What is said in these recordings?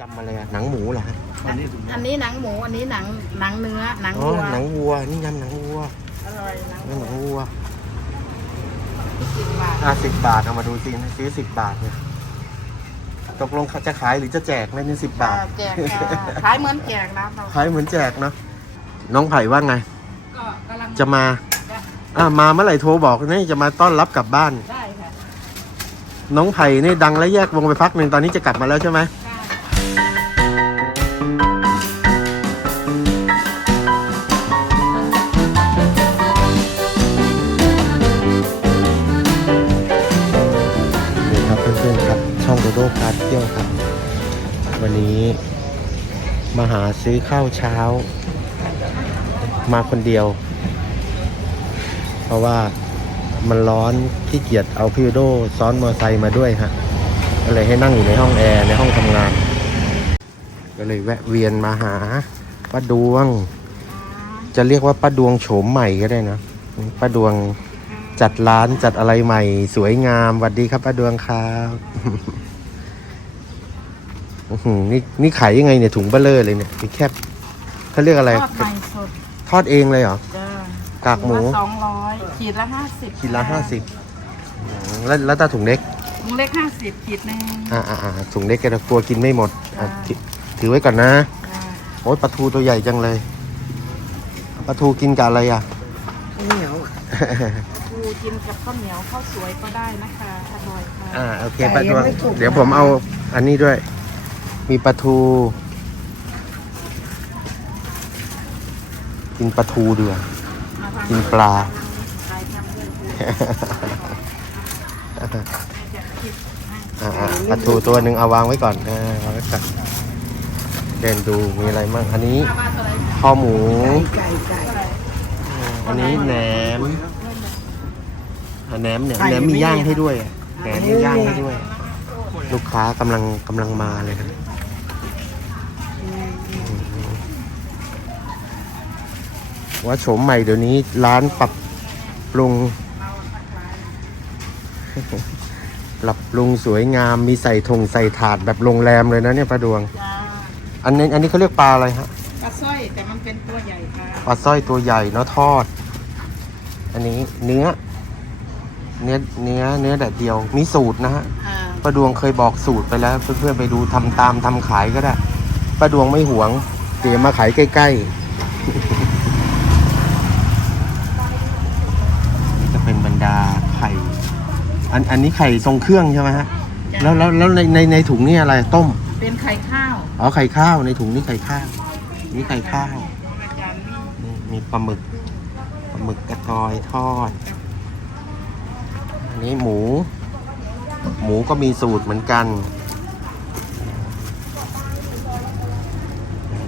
ยำอะไรอะหนังหมูเหรอฮะอันนี้อันนี้หนังหมูอันนี้หนังหนังเนื้อหนังอ๋อวัวหนังวัว นี่ยำหนังวัวอร่อยหนังนี่หนังวัวสิบบาทอะสิบบาทเอามาดูสิซื้อสิบบาทเนี่ยตกลงเขาจะขายหรือจะแจกไหมเนี่ยสิบบาท แจกค่ะขายเหมือนแจกนะเราขายเหมือนแจกเนาะน้องไผ่ว่าไง ก็กำลังจะมาอะมาเมื่อไหร่โทรบอกนี่จะมาต้อนรับกลับบ้าน ได้ค่ะน้องไผ่นี่ดังและแยกวงไปพักหนึ่งตอนนี้จะกลับมาแล้วใช่ไหมไซื้อข้าวเช้า มาคนเดียว เพราะว่ามันร้อนขี้เกียจเอาพี่โดซ้อนมอเตอร์ไซค์มาด้วยฮะก็เลยให้นั่งอยู่ในห้องแอร์ในห้องทำงาน ก็เลยแวะเวียนมาหาป้าดวง จะเรียกว่าป้าดวงโฉมใหม่ก็ได้นะป้าดวงจัดร้านจัดอะไรใหม่ สวยงามสวัสดีครับป้าดวงครับ อื้อหือนี่นี่ขายยังไงเนี่ยถุงเบลเลอร์เลยเนี่ยมีแคบเขาเรียกอะไร ทอดใหม่สดทอดเองเลยเหรอ จ้ากากหมู สองร้อยขีดละห้าสิบขีดละห้าสิบแล้วแล้วตาถุงเล็ก ถุงเล็กห้าสิบขีดหนึ่ง อ่าอ่าอ่าถุงเล็กแกจะกลัวกินไม่หมดอะอ่าถือถือไว้ก่อนนะ จ้าโอ๊ยปลาทูตัวใหญ่จังเลยปลาทูกินกับอะไรอะ เหนียวปูกินกับข้าวเหนียวข้าวสวยก็ได้นะคะ อร่อยค่ะ อ่าโอเคไก่ปลาทูยังไม่สุกเดี๋ยวผมเอาอันนี้ด้วย มีปลาทู กินปลาทูดีกว่ามาทานกินปลาขายทำด้วยปูจะคิดให้อ่าอ่าปลาทูตัวหนึ่งเอาวางไว้ก่อนอ่าวางไว้ก่อนเดินดูมีอะไรบ้างอันนี้ปลาตัวไหนคอหมูไก่ไก่อันนี้แหนมอะแหนมเนี่ยแหนมมีย่างให้ด้วยอะแหนมมีย่างให้ด้วย ลูกค้ากำลังกำลังมาเลยครับ ว่าโฉมใหม่เดี๋ยวนี้ร้านปรับปรุง ปรับปรุงสวยงามมีใส่ธงใส่ถาดแบบโรงแรมเลยนะเนี่ยป้าดวง จ้าอันนี้อันนี้เขาเรียกปลาอะไรฮะปลาสร้อยแต่มันเป็นตัวใหญ่ค่ะ ปลาสร้อยตัวใหญ่เนาะทอด อันนี้เนื้อ เนื้อเนื้อเนื้อแดดเดียวมีสูตรนะฮะ อ่า ป้าดวงเคยบอกสูตรไปแล้ว เพื่อนๆไปดูทำตามทำขายก็ได้ป้าดวงไม่หวง เดี๋ยวมาขายใกล้ๆ นี่จะเป็นบรรดาไข่ อันอันนี้ไข่ทรงเครื่องใช่ไหมฮะจ้ะแล้วแล้วแล้วในในในถุงนี่อะไรต้ม เป็นไข่ข้าวอ๋อไข่ข้าวในถุงนี่ไข่ข้าวนี่ไข่ข้าวอาจารย์นี่นี่มีปลาหมึกปลาหมึกกระกอยทอดอันนี้หมู หมูก็มีสูตรเหมือนกัน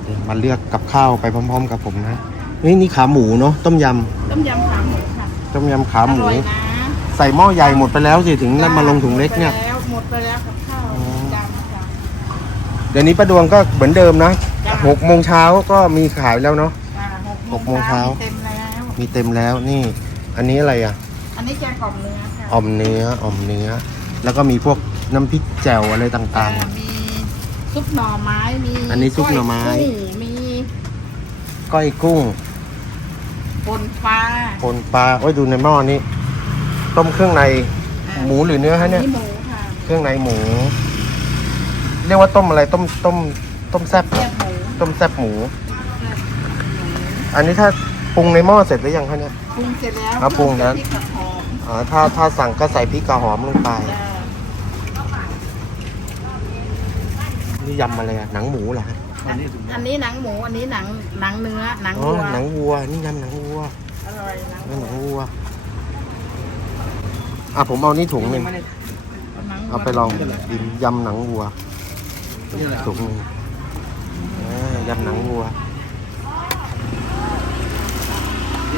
เดี๋ยวมาเลือกกับข้าวไปพร้อม ๆ กับผมนะนี่นี่ขาหมูเนาะต้มยต้มยำขาหมูค่ะำต้มยำขาหมู อร่อยนะ ใส่หม้อใหญ่หมดไปแล้วสิถึงแล้วมาลงถุงเล็กเนี่ย หมดไปแล้วหมดไปแล้วกับข้าวอ๋อจำจ้ะเดี๋ยวนี้ป้าดวงก็เหมือนเดิมนะจ้ะ หกโมงเช้าก็มีขายแล้วเนาะ อ่าหกโมงเช้า เต็มแล้วมีเต็มแล้วนี่ อันนี้อะไรอะอันนี้แกงกล่อมเนื้อค่ะออมเนื้อออมเนื้อ แล้วก็มีพวกน้ำพริกแจ่วอะไรต่าง อ่ามีซุปหน่อไม้มีอันนี้ซุปหน่อไม้ก้ยกุ้งมีๆ ก้อยกุ้งปนปลา ปนปลาโอ้ยดูในหม้อนี้ ต้มเครื่องในอ่าหมูหรือเนื้อฮะเนี่ยอัหมูค่ะเครื่องในหมู เรียกว่าต้มอะไรต้มต้ม ต้มแซ่บเรียกหมูต้มแซ่บหมู อันนี้ถ้าปรุงในหม้อเสร็จหรือยังคะเนี่ย ปรุงเสร็จแล้วอะปรุงแล้วพริกกับหอมอ๋อถ้าถ้าสั่งก็ใส่พริกกระหอมลงไป จ้านี่ยำอะไรอะหนังหมูเหรอฮะอันนี้อันนี้หนังหมู อันนี้หนังหนังเนื้อหนังอ๋อวัวหนังวัว นี่ยำหนังวัวอร่อยหนังนี่วัหนัวงวัว อะผมเอานี่ถุงหนึ่งหนังวัวเอาไปลองกินยำหนังวัวนี่แหละถุงหนึ่งอ่ายำหนังวัว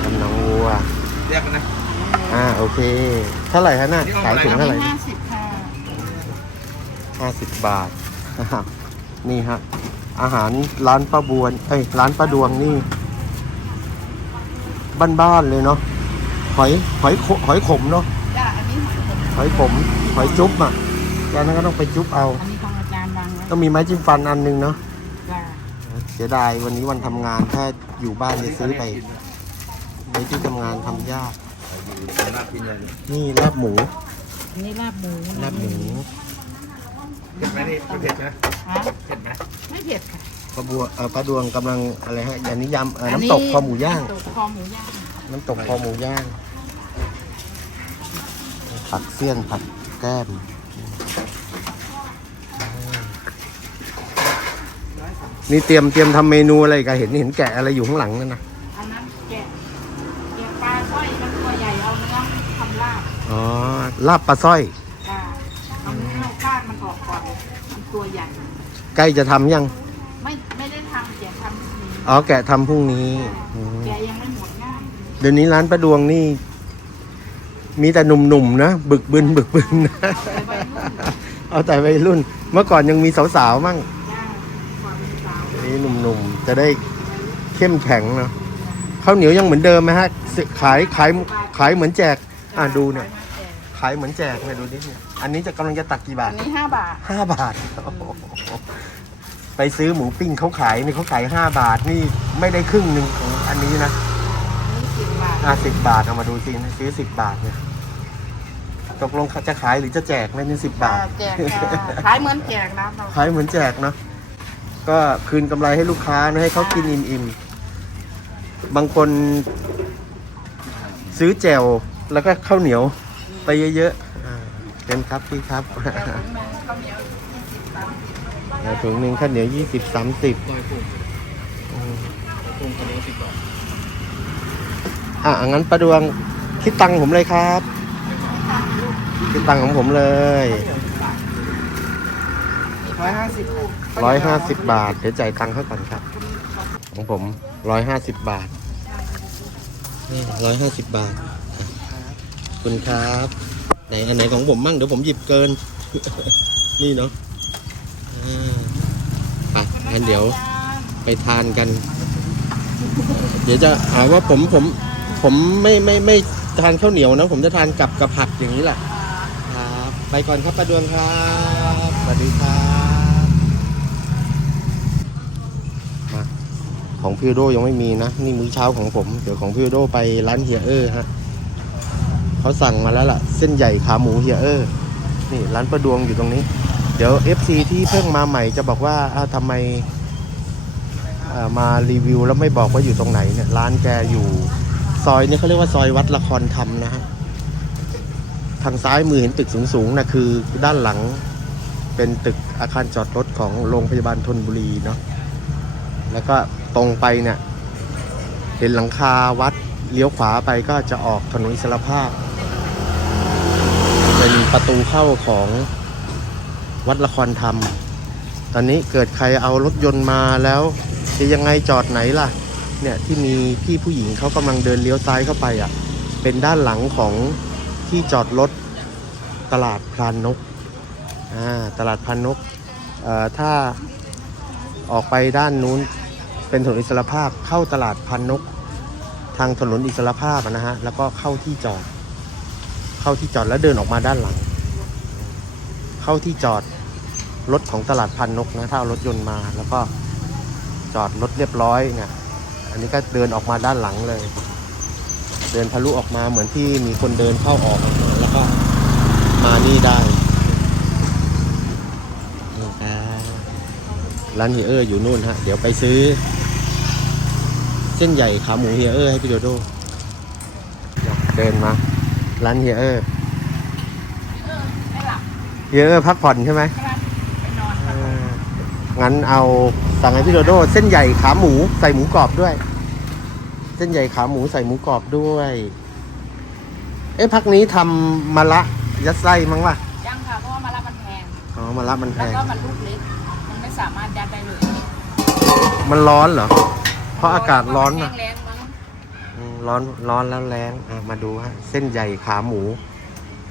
ยำหนังวัวแยกกันนะอ่าโอเค เท่าไหร่ฮะน่ะขายถุงอันเท่าไหร่นี้ห้าสิบค่ะห้าสิบบาทนี่ฮะอาหารร้านป้าบวนเอ้ยร้านป้าดวงนี่ บ้านๆเลยเนาะหอยหอยโขหอยขมเนาะจ้าอันนี้ หอยขมหอยขมหอยจุ๊บอะแล้วนั้นก็ต้องไปจุ๊บเอา อันนี้ของอาจารย์วางไว้ต้องมีไม้จิ้มฟันอันหนึงเนาะจ้าเสียดายวันนี้วันทำงานถ้าอยู่บ้านจะซื้อไปในที่ทำงานทำยาก น่ากินเลยนี่ลาบหมูอันนี้ลาบหมูนะลาบหมูเผ็ดไหมนี่ไม่เผ็ดนะฮะเผ็ดไหมไม่เผ็ดค่ะปลาบัวเอ่อปลาดวงกำลังอะไรฮะอันนี้ยำเอ่ออัน้ำตกคอหมูย่าง น้ำตกคอหมูย่างน้ำตกคอหมูย่าง ผักเสี้ยนผักแก้มนี่เตรียมเตรียมทำเมนูอะไรกันเห็นเห็นแกะอะไรอยู่ข้างหลังนั่นนะอันนั้นแกะแกะปลาสร้อยมันตัวใหญ่เอาเนื้อทำลาบอ๋อลาบปลาสร้อยจ้าเอาเนื้อข้างมันออกก่อนมันตัวใหญ่ใกล้จะทำยัง ไม่ไม่ได้ทำแกะทำที่นี้อ๋อแกะทำพรุ่งนี้อืมแกะยังไม่หมดง่าย เดี๋ยวนี้ร้านประดวงนี่ มีแต่หนุ่มๆนะ บึกบึนบึกบึนนะเอาแต่ใบรุ่นเอาแต่วัยรุ่น เมื่อก่อนยังมีสาวๆมั่งจ้าความเป็นสาวนี่หนุ่มๆ จะได้เข้มแข็งเนาะข้าวเหนียวยังเหมือนเดิมไหมฮะสิขายขายขายเหมือนแจก อะดูเนี่ย ขายเหมือนแจกเนี่ยดูดิเนี่ยอันนี้จะกำลังจะตักกี่บาอัทนนี้ห้าบาทห้าบาทโอ้โหไปซื้อหมูปิ้งเขาขายนี่เขาขายห้าบาทนี่ไม่ได้ครึ่งหนึ่งของอันนี้นะนี่ สิบบาทอะสิบบาทเอามาดูสิซื้อสิบบาทเนี่ยตกลงจะขายหรือจะแจกนะนี่สิบบาทแจกค่ะขายเหมือนแจกนะเราขายเหมือนแจกเนาะก็คืนกำไรให้ลูกค้านะให้เขากินอิ่มๆบางคนซื้อแจ่วแล้วก็ข้าวเหนียวไปเยอะๆอ่าเป็นครับพี่ครับแจกถุงหนึงข้าวเหนียวยี่สิบสามสิบ อ่าถุงหนึ่งข้าวเหนียวยี่สิบสามสิบซอยกุ้งกุ้งคนนี้สิบบาทอะงั้นประดวงคิดตังค์ผมเลยครับคิดตังค์ของผมเลยร้อยห้าสิบร้อยห้าสิบบาท เดี๋ยวจ่ายตังค์เขาก่อนครับ ของผมร้อยห้าสิบบาท นี่ร้อยห้าสิบบาทอะขอบคุณครับไหนอันไหนของผมมั่งเดี๋ยวผมหยิบเกิน นี่เนาะอ่าอะงั้นเดี๋ยวไปทานกัน เดี๋ยวจะหาว่าผมผม ผมไม่ไม่ไม่ทานข้าวเหนียวนะ ผมจะทานกับกับผักอย่างนี้แหละครับไปก่อนครับประดวงครับสวัสดีครับมาของพี่โดยังไม่มีนะ นี่มื้อเช้าของผม เดี๋ยวของพี่โดไปร้านเฮียเออร์ฮะเขาสั่งมาแล้วล่ะ เส้นใหญ่ขาหมูเฮียเออร์นี่ร้านประดวงอยู่ตรงนี้ เดี๋ยว FC ที่เพิ่งมาใหม่จะบอกว่าอ้าวทำไมเอ่อมารีวิวแล้วไม่บอกว่าอยู่ตรงไหนเนี่ยร้านแกอยู่ ซอยนี่ยเขาเรียกว่าซอยวัดละครธรรมนะฮะ ทางซ้ายมือเห็นตึกสูงๆนะคือด้านหลังเป็นตึกอาคารจอดรถของโรงพยาบาลธนบุรีเนาะ แล้วก็ตรงไปเนี่ยเห็นหลังคาวัดเลี้ยวขวาไปก็จะออกถนนอิสรภาพ เป็นประตูเข้าของวัดละครธรรม ตอนนี้เกิดใครเอารถยนต์มาแล้วจะยังไงจอดไหนล่ะ เนี่ยที่มีพี่ผู้หญิงเขากำลังเดินเลี้ยวซ้ายเข้าไปอะ เป็นด้านหลังของที่จอดรถตลาดพรานนกอ่าตลาดพรานนกเอ่อถ้าออกไปด้านนู้นเป็นถนนอิสรภาพเข้าตลาดพรานนก ทางถนนอิสรภาพนะฮะแล้วก็เข้าที่จอด เข้าที่จอดแล้วเดินออกมาด้านหลัง เข้าที่จอดรถของตลาดพันนกนะถ้าเอารถยนต์มาแล้วก็จอดรถเรียบร้อยเนี่ย อันนี้ก็เดินออกมาด้านหลังเลย เดินทะลุออกมาเหมือนที่มีคนเดินเข้าออกออกมาแล้วก็มานี่ได้นี่ครับร้านเฮียเออร์อยู่นู่นฮะ เดี๋ยวไปซื้อ เส้นใหญ่ขาหมูเฮียเออร์ให้พี่โดโดเดินมา ร้านเฮียเออร์เฮียเออร์พักผ่อนใช่ไหมรับไปนอน เออ งั้นเอาสั่งให้พี่โดโดเส้นใหญ่ขาหมูใส่หมูกรอบด้วย เส้นใหญ่ขาหมูใส่หมูกรอบด้วย เอ๊ะพักนี้ทำมะละยัดไส้มั้งวะยังค่ะเพราะว่ามารับมันแพงอ๋อมะละมันแพแล้วงก็มันลูกเล็กมันไม่สามารถยัดได้เลยมันร้อนเหรอ เพราะอากาศร้อนนะนะแรงๆมั้งอืมร้อนร้อนแล้วแรงอะมาดูฮะเส้นใหญ่ขาหมู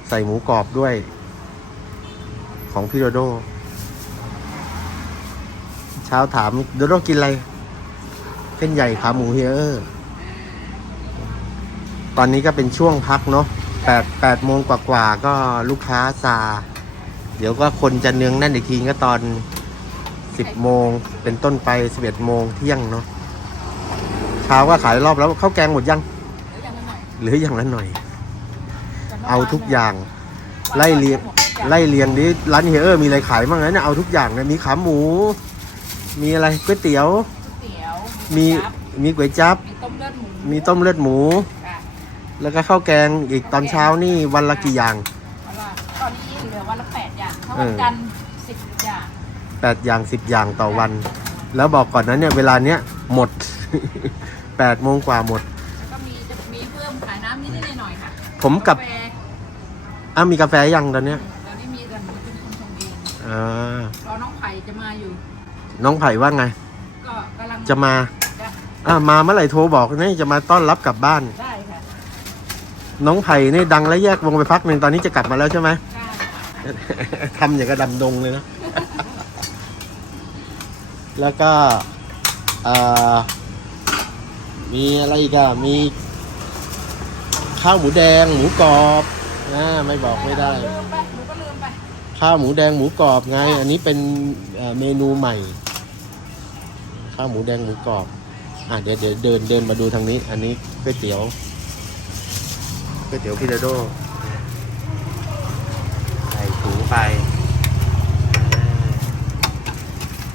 ใส่หมูกรอบด้วย ของพี่โดโดเช้าถามโดโดกินอะไรเส้นใหญ่ขาหมูเฮียเออร์ตอนนี้ก็เป็นช่วงพักเนาะแปดแปดโมงกว่าๆก็ลูกค้าซา เดี๋ยวก็คนจะเนืองแน่นอีกทีก็ตอนสิบโมงเป็นต้นไปสิบเอ็ดโมงเที่ยงเนาะเช้าก็ขายรอบแล้วข้าวแกงหมดยังหรือยังไงหน่อย่างละหน่อย เอาทุกอย่าง ไล่เรียงไล่เรียงดิร้านเฮเออร์มีอะไรขายบ้างนะเนี่ยเอาทุกอย่างเนะมีขาหมู มีอะไรก๋วยเตี๋ยว เตี๋ยวมีจับมีก๋วยจั๊บ มีต้มเลือดหมูมีต้มเลือดหมู ค่ะแล้วก็ข้าวแกงอีกตอนเช้านี่วันละกี่อย่างเอาล่ะตอนนี้เหลือวันละแปดอย่างถ้าเอวันอจันทร์สิบอย่างแปดอย่างสิบอย่างต่อวัน แล้วบอกก่อนนั้นเนี่ยเวลาเนี้ยหมดแปดโมงกว่าหมด แล้วก็มีจะมีเพิ่มขายน้ำนิดๆหน่อยๆค่ะผมกับาแฟอ้าวมีกาแฟยังตอนเนี้ยตอนนี้มีแต่หนูเป็นคนชงเองอ่ารอน้องไผ่จะมาอยู่ น้องไผ่ว่าไง ก็กำลังจะมาจะอ่ามาเมื่อไหร่โทรบอกนี่จะมาต้อนรับกลับบ้าน ได้ค่ะน้องไผ่นี่ดังแล้วแยกวงไปพักหนึ่งตอนนี้จะกลับมาแล้วใช่ไหม ได้ทำอย่างกระดำดงเลยนะ แล้วก็เอ่อมีอะไรอีกอะมี ข้าวหมูแดง หมูกรอบนะไม่บอกไม่ได้ ลืมไปหนูก็ลืมไปข้าวหมูแดงหมูกรอบไง อันนี้เป็นเอ่อเมนูใหม่ ข้าวหมูแดงหมูกรอบ อะเดี๋ยวเดี๋ยวเดินเดินมาดูทางนี้ อันนี้ก๋วยเตี๋ยวก๋วยเตี๋ยวพิเดโดใส่ถุงไป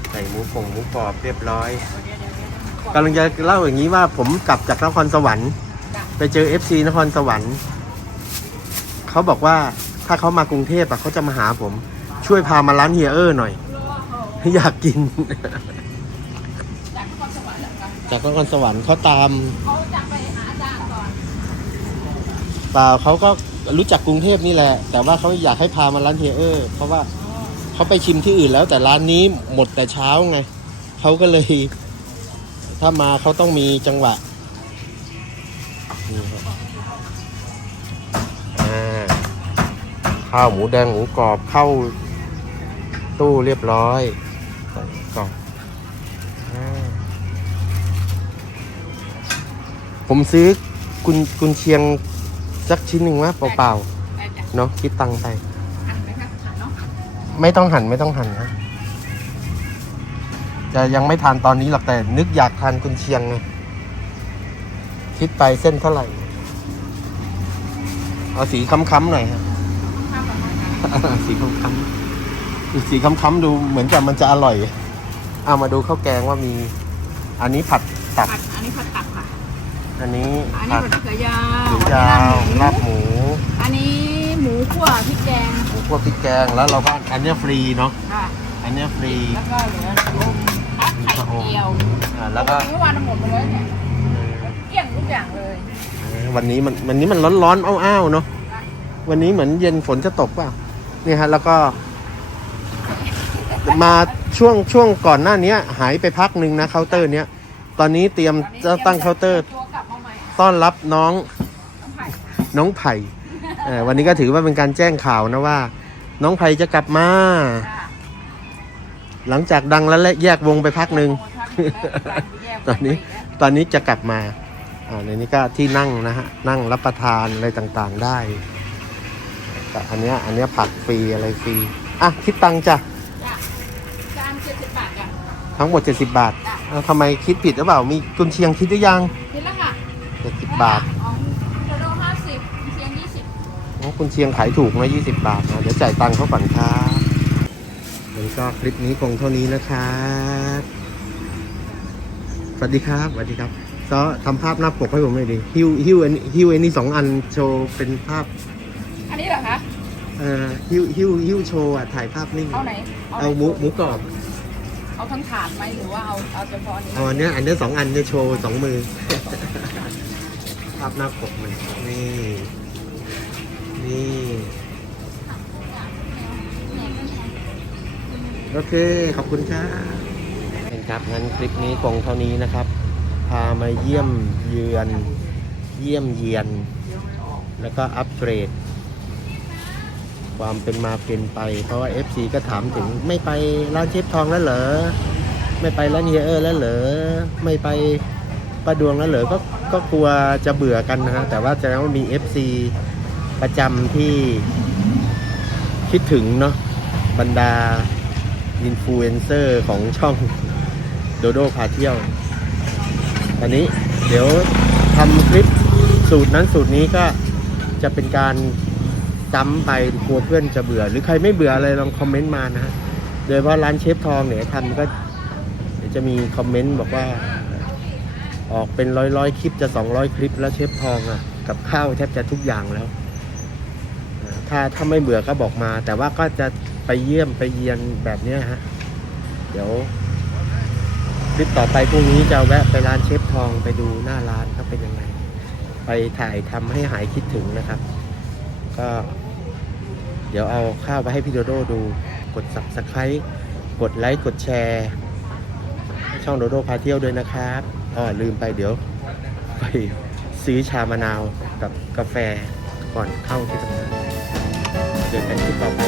ใส่หมูผงหมูกรอบเรียบร้อยกำลังจะเล่าอย่างนี้ว่าผมกลับจากนครสวรรค์ ไปเจอ FC นครสวรรค์เขาบอกว่าถ้าเขามากรุงเทพอะเขาจะมาหาผม ช่วยพามาร้านเฮียเออร์หน่อย อยากกิน จากนครสวรรค์เหรอคะ จากนครสวรรค์เขาตามเขาจะไปหาอาจารย์ก่อนเปล่าเขาก็รู้จักกรุงเทพนี่แหละ แต่ว่าเขาอยากให้พามาร้านเฮียเออร์เพราะว่าเขาไปชิมที่อื่นแล้ว แต่ร้านนี้หมดแต่เช้าไงเขาก็เลย ถ้ามาเขาต้องมีจังหวะนี่ครับอ่าข้าวหมูแดงหมูกรอบเข้าตู้เรียบร้อยใส่กล่อง ผมซื้อกุนกุนเชียงสักชิ้นหนึ่งวะเปล่าได้จ้ะๆเนาะคิดตังค์ไปอันไหมคะอันเนาะไม่ต้องหั่นไม่ต้องหั่นนะจะยังไม่ทานตอนนี้หรอกแต่ นึกอยากทานกุนเชียงไงคิดไปเส้นเท่าไหร่ เอาสีค้ำๆหน่อยฮะ ข้าวกับน้องค่ะสีค้ำๆสีค้ำๆดูเหมือนกับมันจะอร่อย เอามาดูข้าวแกงว่ามี อันนี้ผัดตับ ผัดอันนี้ผัดตับค่ะ อันนี้อันนี้ผัดผัดมะเขือยาหวมูยาวลาบหมู อันนี้หมูคั่วพริกแกงหมูคั่วพริกแกงแล้วเราก็อันเนี้ยฟรีเนาะค่ะอันเนี้ยฟรีแล้วก็เหลือลมพัดไข่เจียวอ่าแล้วก็เมื่อวานหมดไปเลยเนี่ยเกลี้ยงทุกอย่างเลยวันนี้มันวันนี้มันร้อนร้อนๆอ้าวๆเนาะวันนี้เหมือนเย็นฝนจะตกเปล่านี่ฮะแล้วก็ มาช่วงช่วงก่อนหน้านี้หายไปพักหนึ่งนะเคาน์เตอร์เนี้ยตอนนี้เตรียมจะตั้งเคาน์เตอร์ ตัวกลับมาใหม่ต้อนรับน้องน้องไผ่น้องไผ่เอ่อวันนี้ก็ถือว่าเป็นการแจ้งข่าวนะว่า น้องไผ่จะกลับมาค่ะหลังจากดังแล้วและแยกวงไปพักหนึ่ง ตอนนี้ตอนนี้จะกลับมาอ่าในนี้ก็ที่นั่งนะฮะนั่งรับประทานอะไรต่างๆได้แต่อันเนี้ยอันเนี้ยผักฟรีอะไรฟรีอะคิดตังค์จ้ะจ้ะจานเจ็ดสิบบาทจ้ะทั้งหมด 70 บาทจ้ะเอ้าทำไมคิดผิดหรือเปล่ามีกุนเชียงคิดหรือยัง คิด แล้วค่ะ70บาทของโคโดห้าสิบเชียงยี่สิบโอ้คุณเชียงขายถูกนะ20บาทนะเดี๋ยวจ่ายตังค์เขาก่อนครับแล้วก็คลิปนี้คงเท่านี้นะครับสวัสดีครับสวัสดีครับซอทำภาพหน้าปกให้ผมหน่อยดิฮิวฮิวอันฮิวอันนี้สองอันโชว์เป็นภาพ อันนี้เหรอคะเอ่อฮิวฮิวฮิวโชว์อะถ่ายภาพนิ่งเอาไหนเอาหมูหมูกรอบเอาทั้งถาดไหมหรือว่าเอาเอาเฉพาะอันนี้เอาอันเนี้ยอันเนี้ยสองอันจะโชว์สองมือ ภาพหน้าปกมันนี่ นี่โอเค ขอบคุณครับเป็นครับ งั้นคลิปนี้คงเท่านี้นะครับ พามาเยี่ยมเยือน เยี่ยมเยียน แล้วก็อัปเกรด ความเป็นมาเป็นไป เพราะว่า FC ก็ถามถึงไม่ไปร้านเชฟทองแล้วเหรอ ไม่ไปร้านเฮียเออร์แล้วเหรอ ไม่ไป ประดวงแล้วเหรอก็ก็กลัวจะเบื่อกันนะฮะแต่ว่าแสดงว่ามี FC ประจำที่คิดถึงเนาะบรรดาอินฟลูเอนเซอร์ของช่องโดโดพาเที่ยว ตอนนี้เดี๋ยวทำคลิปสูตรนั้นสูตรนี้ก็จะเป็นการซ้ำไปกลัวเพื่อนจะเบื่อ หรือใครไม่เบื่ออะไรลองคอมเมนต์มานะฮะโดยเฉพาะร้านเชฟทองเนี่ยทำก็จะมีคอมเมนต์บอกว่า ออกเป็นร้อยร้อยคลิปจะสองร้อยคลิปแล้วเชฟทองอะ กับข้าวแทบจะทุกอย่างแล้วถ้าถ้าไม่เบื่อก็บอกมา แต่ว่าก็จะไปเยี่ยมไปเยียนแบบเนี้ยฮะ เดี๋ยวคลิปต่อไปพรุ่งนี้จะแวะไปร้านเชฟทองไปดูหน้าร้านเขาเป็นยังไง ไปถ่ายทำให้หายคิดถึงนะครับ ก็ เดี๋ยวเอาข้าวไปให้พี่โดโดดูกด subscribe กดไลค์กดแชร์ ช่องโดโดพาเที่ยวด้วยนะครับ อ๋อลืมไปเดี๋ยว ไปซื้อชามะนาวกับกาแฟก่อนเข้าที่ทำงานเจอกันคลิปต่อไป